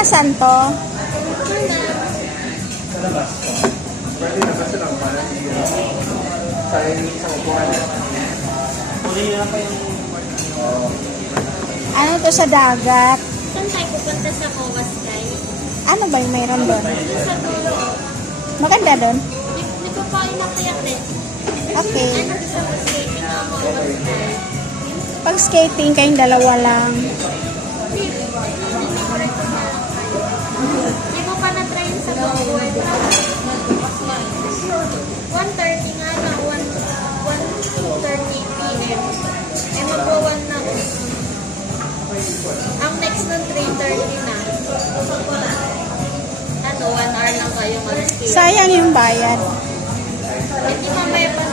Para saan to? Sa labas ko. Pwede na kasi lang para sa isang upuan. Uli na pa yung... Ano to sa dagat? Saan tayo pupunta sa Coas Sky? Ano ba yung mayroon doon? Sa dulo. Maganda doon? Hindi ko pa inakyat eh. Okay. Ano gusto mo skating na Coas Sky? Pag skating kayong dalawa lang. Hindi ko pa na-try sa buwan. 1:30 nga na, 1:30 p.m. Eh, magwa-1 na. Ang next nun, 3:30 na. Ano, 1 hour lang kayo mag-skate. Sayang yung bayad. Hindi mamaya pa